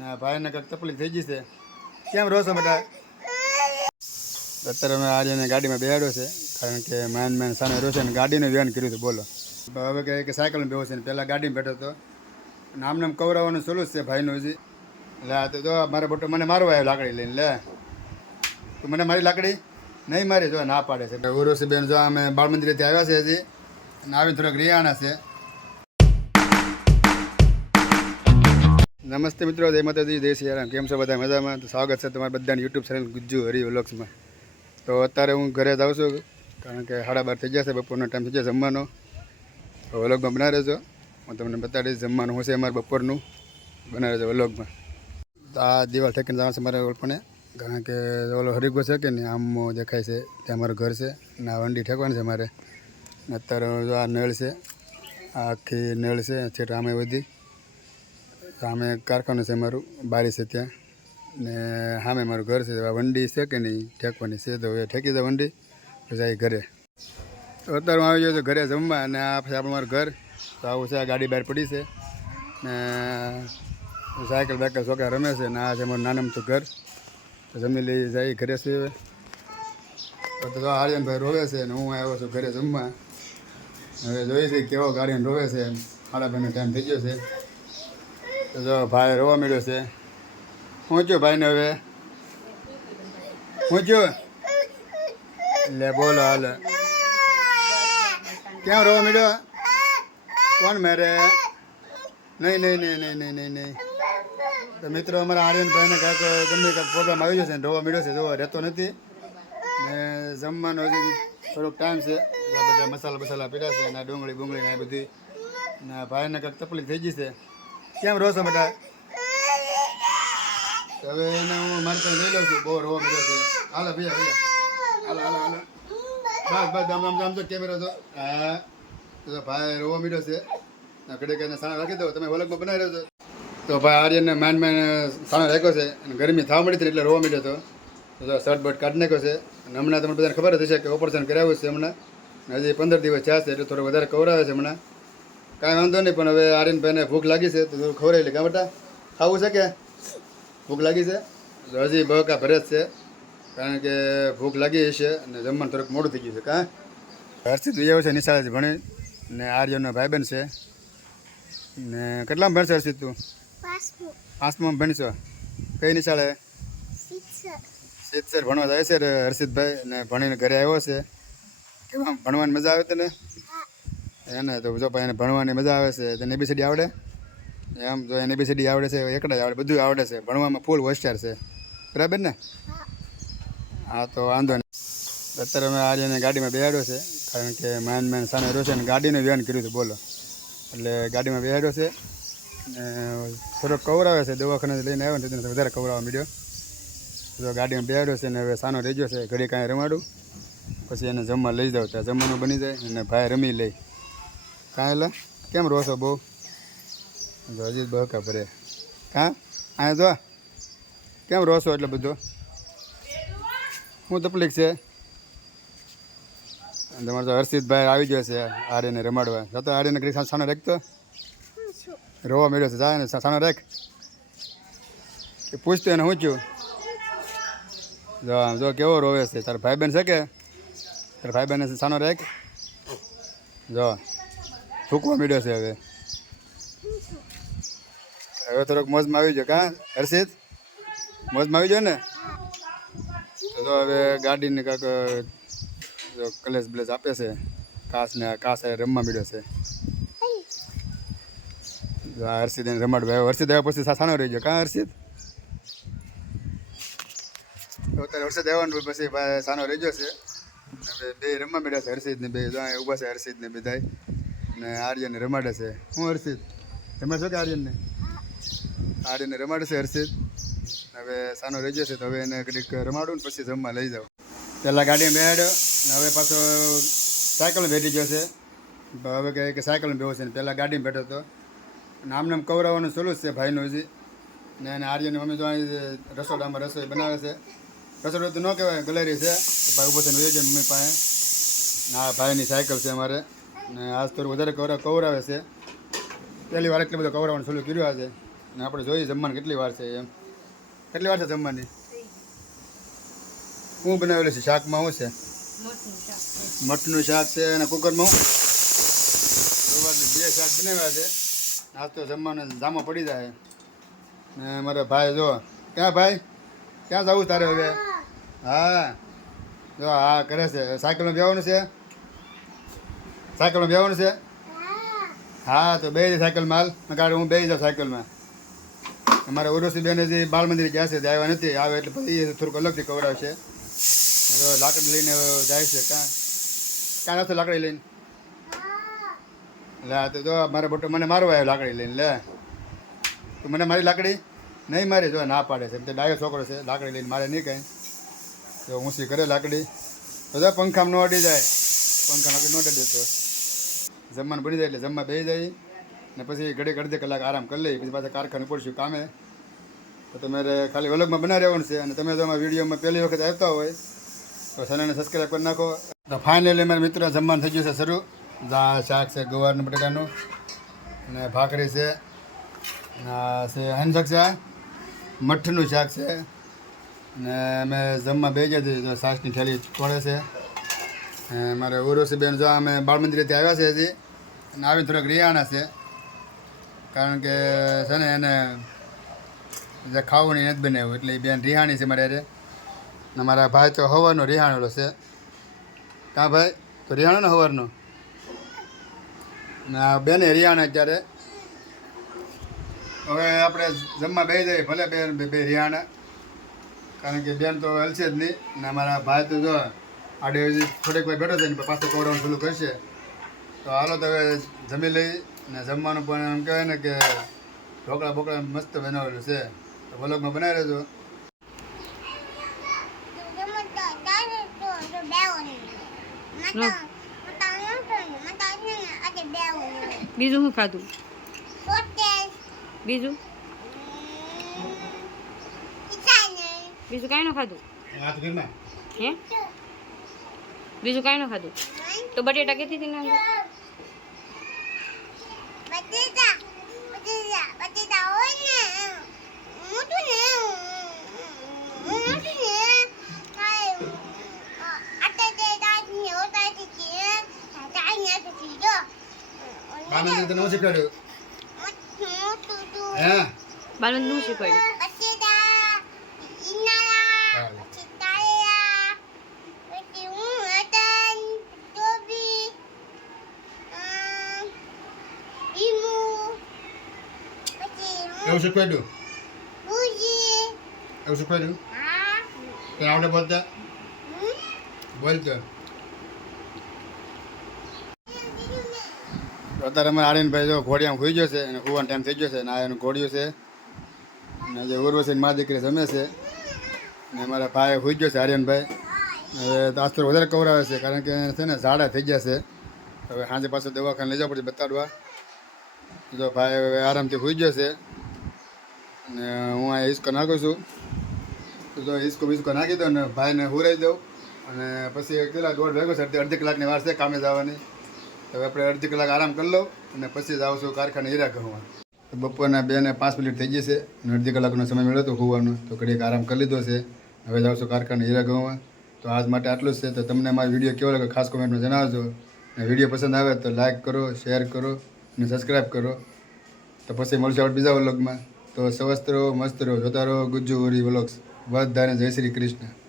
ના ભાઈને કંઈક તકલીફ થઈ ગઈ છે. કેમ રહો છો બેટા? અત્યારે અમે આર્યને ગાડીમાં બેહાડ્યો છે, કારણ કે માન સામે રહ્યો છે ને ગાડીનું વ્યવહાર કર્યું હતું. બોલો હવે કે સાયકલમાં બેહો છે ને પહેલાં ગાડીમાં બેઠો હતો. નામ કવરાવવાનું સોલું છે ભાઈનું હજી. લે આ તો જો મારે બોટો મને મારવા આવ્યો લાકડી લઈને. લે તું મને મારી લાકડી નહીં મારી, જો ના પાડે છે. ઉર્વશી બેન જો અમે બાળ મંદિરેથી આવ્યા છે હજી, અને આવીને થોડાક રિયાણા છે. નમસ્તે મિત્રો, જય માતાજી, જય શ્રી રામ. કેમ છો બધા? મજામાં? તો સ્વાગત છે તમારા બધાની યુટ્યુબ ચેનલ ગુજ્જુ હરી વ્લોગ્સમાં. તો અત્યારે હું ઘરે જાઉં છું, કારણ કે 12:30 થઈ ગયા છે, બપોરનો ટાઈમ થઈ જાય જમવાનો. તો વ્લોગમાં બનાવી રહેજો, હું તમને બતાડીશ જમવાનું શું છે અમારે બપોરનું. બનાવી રહેજો વ્લોગમાં. તો આ દિવાલ ઠેકીને જવાનું છે મારે ઓળપણે, કારણ કે ઓલો હરીગો છે કે નહીં આમ દેખાય છે ત્યાં અમારું ઘર છે, અને આ વંડી ઠેકવાની છે મારે. અત્યારે જો આ નળ છે, આ આખી નળ છે છેટ આમે બધી. સામે કારખાનું છે મારું, બારી છે ત્યાં, ને સામે મારું ઘર છે. વંડી છે કે નહીં ઠેકવાની છે, તો એ ઠેકી જાય વંડી તો જાય ઘરે. તો અત્યારે હું આવી ગયો છું ઘરે જમવા, અને આ પછી આપણું મારું ઘર. તો આવું છે, આ ગાડી બહાર પડી છે, ને સાયકલ બાયકલ છોકરા રમે છે, ને આ છે મારું નાનું તો ઘર. તો જમી લઈ જાય ઘરે છે. તો આર્યનભાઈ રોવે છે, ને હું આવ્યો છું ઘરે જમવા. હવે જોઈએ છે કેવો આર્યન રોવે છે. 12:30 ટાઈમ થઈ ગયો છે. તો જો ભાઈ રોવા મળ્યો છે. હું છું ભાઈને હવે હું છું લે બોલો હાલ ક્યાં રોવા મળ્યો? કોણ મેરે? નહીં નહીં નહીં નહીં નહીં નહીં નહીં. તો મિત્રો અમારા આર્યનભાઈને કાંઈક ગમે કાંઈક પ્રોબ્લેમ આવી જશે ને રોવા મળ્યો છે. જોવા રહેતો નથી ને જમવાનો હજી થોડોક ટાઈમ છે. આ બધા મસાલા બસાલા પીડા છે, અને ડુંગળી બુંગળી ને આ બધી, ને ભાઈને કાંઈક તકલીફ થઈ ગઈ છે. કેમ રહો છો બેટા? હવે એને હું મારી પાસે લઈ લઉં છું, બહુ રોવા મળ્યો છે. હાલો ભૈયા ભૈયા, હાલો હાલો હાલો, બસ બસ આમ તો કેમેરો તો. હા તો ભાઈ રોવા મળ્યો છે, ઘડીક એને સાણા રાખી દો. તમે વલગમાં બનાવી રહ્યો છો. તો ભાઈ આર્યનને માંડ સાણો રાખ્યો છે, અને ગરમી થવા મળી હતી એટલે રોવા મળ્યો હતો. તો શર્ટ બર્ટ કાઢી નાખ્યો છે, અને હમણાં તમને બધાને ખબર જ હશે કે ઓપરેશન કરાવ્યું છે હમણાં. હજી 15 દિવસ થયા છે, એટલે થોડો વધારે કવરાવે છે હમણાં. કાંઈ વાંધો નહીં, પણ હવે આર્યનભાઈને ભૂખ લાગી છે તો થોડું ખવડાવી લે. કાં બેટા ખાવું છે કે ભૂખ લાગી છે? હજી બહકા ભરે જ છે, કારણ કે ભૂખ લાગી હશે અને જમવાનું થોડુંક મોડું થઈ ગયું છે. કાં હર્ષિત આવ્યો છે નિશાળેથી ભણી, ને આર્યનનો ભાઈબંધ છે. ને કેટલામાં ભણશે હર્ષિત તું? 5માં ભણશો? કઈ નિશાળે? શીતસર ભણવા જાય છે હર્ષિતભાઈ, ને ભણીને ઘરે આવ્યો છે. કેમ ભણવાની મજા આવે તને? એને તો જો ભાઈ એને ભણવાની મજા આવે છે. તને ABCD આવડે? એમ જો એને ABCD આવડે છે, એકડા જ આવડે, બધું આવડે છે. ભણવામાં ફૂલ હોશિયાર છે, બરાબર ને? હા તો વાંધો નહીં. અત્યારે અમે આર્યને ગાડીમાં બેહાડ્યો છે, કારણ કે માન સામે રહ્યો છે, અને ગાડીનું વ્યવહાર કર્યું હતું. બોલો એટલે ગાડીમાં બેહાડ્યો છે, ને થોડોક કવરાવે છે. દવાખાને લઈને આવ્યો ને તેને વધારે કવરાવા મળ્યો. તો ગાડીમાં બેહાડ્યો છે, ને હવે સાનો રહી ગયો છે. ઘડી કાંઈ રમાડું, પછી એને જમવા લઈ જાઉં, ત્યાં જમવાનું બની જાય, અને ભાઈ રમી લઈ. કાં એટલે કેમ રહો છો બહુ? હજી બહકા ભરે. કાં અહીંયા જો કેમ રહો છો એટલે બધું? શું તકલીફ છે? તમારો તો હર્ષિતભાઈ આવી ગયો છે આર્યને રમાડવા. જતો આર્યને ઘડી સાનો રાખતો, રોવા મળ્યો છે. જાય ને સાનો રાખ, કે પૂછતો એને હું છું. જો કેવો રોવે છે. તારો ભાઈબંધ છે કે? તારા ભાઈબંધને સાનો રાખ. જો થૂકવા મળ્યો છે. હવે થોડોક મોજમાં આવી ગયો. કાં હર્ષિત મોજમાં આવી ગયો ને? તો હવે ગાડીને કાંક જો કલેશ બ્લેસ આપે છે. કાસ રમવા મળ્યો છે. હર્ષિત એને રમાડવા. હર્ષિત આવ્યા પછી સાનો રહી ગયો. કાં હર્ષિત? તો અત્યારે હર્ષિત આવવાનું પછી ભાઈ સાનો રહી ગયો છે. હવે બે રમવા મળ્યા છે. હર્ષિત ને બે ઊભા છે. હર્ષિત ને બધાય, ને આર્યનને રમાડે છે. હું હર્ષિત રમાડશો કે આર્યનને? આર્યનને રમાડે છે હર્ષિત. હવે સાનો રહી જશે, તો હવે એને ઘડીક રમાડું ને પછી જમવા લઈ જાઉં. પહેલાં ગાડીમાં બેહાડ્યો, ને હવે પાછો સાયકલમાં બેઠી ગયો છે. હવે કહે કે સાયકલમાં બેહો છે, ને પહેલાં ગાડીમાં બેઠો હતો. અને આમને કવરાવવાનું સોલું જ છે ભાઈનું હજી. ને એને આર્યની મમ્મી જો રસોડામાં રસોઈ બનાવે છે. રસોડું તો ન કહેવાય, ગલેરી છે. ભાઈ ઊભો થઈને વહી જાય મમ્મી પાસે. આ ભાઈની સાયકલ છે અમારે, ને આજ થોડું વધારે કવરાવે છે. પહેલી વાર એટલું બધું કવરાવવાનું સોલું કર્યું આજે. અને આપણે જોઈએ જમવાનું કેટલી વાર છે એમ. કેટલી વાર છે જમવાની? હું બનાવેલું છે શાકમાં? શું છે? મઠનું શાક છે. અને કુકરમાં હું સવારની 2 શાક બનાવ્યા છે. આજ તો જમવાનો જામો પડી જાય. ને મારા ભાઈ જો ક્યાં ભાઈ, ક્યાં જવું તારે હવે? હા જો હા કરે છે. સાયકલમાં બેવાનું છે? સાયકલમાં બેવાનું છે? હા તો બે સાયકલમાં હાલ કારણ હું બેસી જાઉં સાયકલમાં. અમારા ઉર્વશી બેન હજી બાળ મંદિર ગયા છે, આવ્યા નથી. આવે એટલે પછી થોડુંક અલગથી ખવડાવશે. લાકડી લઈને જાય છે. ક્યાં નથી લાકડી લઈને? લે તો જો મારે બોટો મને મારવા આવ્યો લાકડી લઈને. લે તું મને મારી લાકડી નહીં મારી. જો ના પાડે છે એમ. તે ડાયો છોકરો છે, લાકડી લઈને મારે નહીં કાંઈ. તો ઊંચી કરે લાકડી તો જો પંખામાં ન અડી જાય. પંખા લાકડી ન અડી દેતો. જમવાનું બની જાય એટલે જમવા બેસી જાય ને પછી ઘડીક અડધી કલાક આરામ કરી લઈ. પછી પાછા કારખાને પડશું કામે. તો તમારે ખાલી વ્લોગમાં બનાવી રહેવાનું છે. અને તમે જો અમારા વિડીયોમાં પહેલી વખત આવતા હોય તો ચેનલને સબસ્ક્રાઈબ કરી નાખો. તો ફાઇનલી મારા મિત્રો જમવાનું થઈ ગયું છે શરૂ. દાળ શાક છે ગવારનું બટેટાનું, અને ભાખરી છે, છે હંસક છે, મઠનું શાક છે. ને અમે જમવા બે જતી તો છાશની થેલી તોડે છે. મારે ઉર્વશી બેન જો અમે બાળ મંદિરેથી આવ્યા છે હજી. અને આવી થોડાક રિયાણા છે કારણ કે છે ને એને જે ખાવાનું નથી બનાવ્યું એટલે એ બેન રિહાણી છે મારે અરે. ને મારા ભાઈ તો હવારનો રિહાણેલો છે. કાં ભાઈ તો રિહાણો ને હવારનો? ને આ બેને રિહાણા અત્યારે. હવે આપણે જમવા બે જઈએ ભલે બેન બે રિહાણા, કારણ કે બેન તો હલશે જ નહીં. ને અમારા ભાઈ તો જો આડે થોડીક વાર બેઠો છે ને પાછો ખવડાવવાનું પેલું કરશે. તો હાલો તો હવે જમી લઈ. ને જમવાનું પણ એમ કહેવાય ને કે ઢોકળા બોકળા મસ્ત બનાવેલું છે. તો વ્લોગમાં બનાવી રહેજો. બીજું શું ખાધું? બીજું બીજું કાંઈ ન ખાધું? હે બીજું કાંઈ ન ખાધું? તો બટેટા કેતી હતી ને? બાલમંદિર તને શું શીખવાડ્યું? હે બાલમંદિર શું શીખવાડ્યું? એવું શીખવાડ્યું? એવું શીખવાડ્યું? તને આવડે બોલતા? બોલતો. અત્યારે અમારે આર્યનભાઈ જો ઘોડિયામાં ખોઈ ગયો છે અને ખોવાનો ટાઈમ થઈ ગયો છે. અને આ એનું ઘોડિયું છે. અને જે ઉર્વશી મા દીકરી જમે છે. અને અમારા ભાઈ ખોઈ ગયો છે આર્યનભાઈ. હવે આજ તો વધારે કવરાવે છે કારણ કે છે ને ઝાડા થઈ ગયા છે. હવે સાંજે પાછું દવાખાને લઈ જવા પડશે બતાડવા. જો ભાઈ હવે આરામથી ખોઈ ગયો છે. અને હું આ હિસકો નાખું છું. તો હિસકો બિસ્કો નાખી દઉં ને ભાઈને હુરાઈ દઉં. અને પછી કેટલા દોઢ ભેગો છે, અડધી કલાકની વાર છે કામે જવાની. હવે આપણે અડધી કલાક આરામ કરી લઉં અને પછી જ આવશું કારખાને હીરા ઘઉંમાં. બપોરના 2 ને 5 મિનિટ થઈ જશે અને અડધી કલાકનો સમય મળ્યો હતો હોવાનો. તો ઘડીક આરામ કરી લીધો છે. હવે જ આવશું કારખાને હીરા ઘઉંમાં. તો આજ માટે આટલું જ છે. તો તમને મારો વિડીયો કેવો લાગે ખાસ કોમેન્ટમાં જણાવજો. અને વિડીયો પસંદ આવે તો લાઇક કરો, શેર કરો અને સબસ્ક્રાઈબ કરો. તો પછી મળશું આપણે બીજા વ્લોગમાં. તો સ્વસ્થ રહો, મસ્ત રહો, જોતા રહો ગુજ્જુ હોરી વ્લોગ્સ. બધાને જય શ્રી કૃષ્ણ.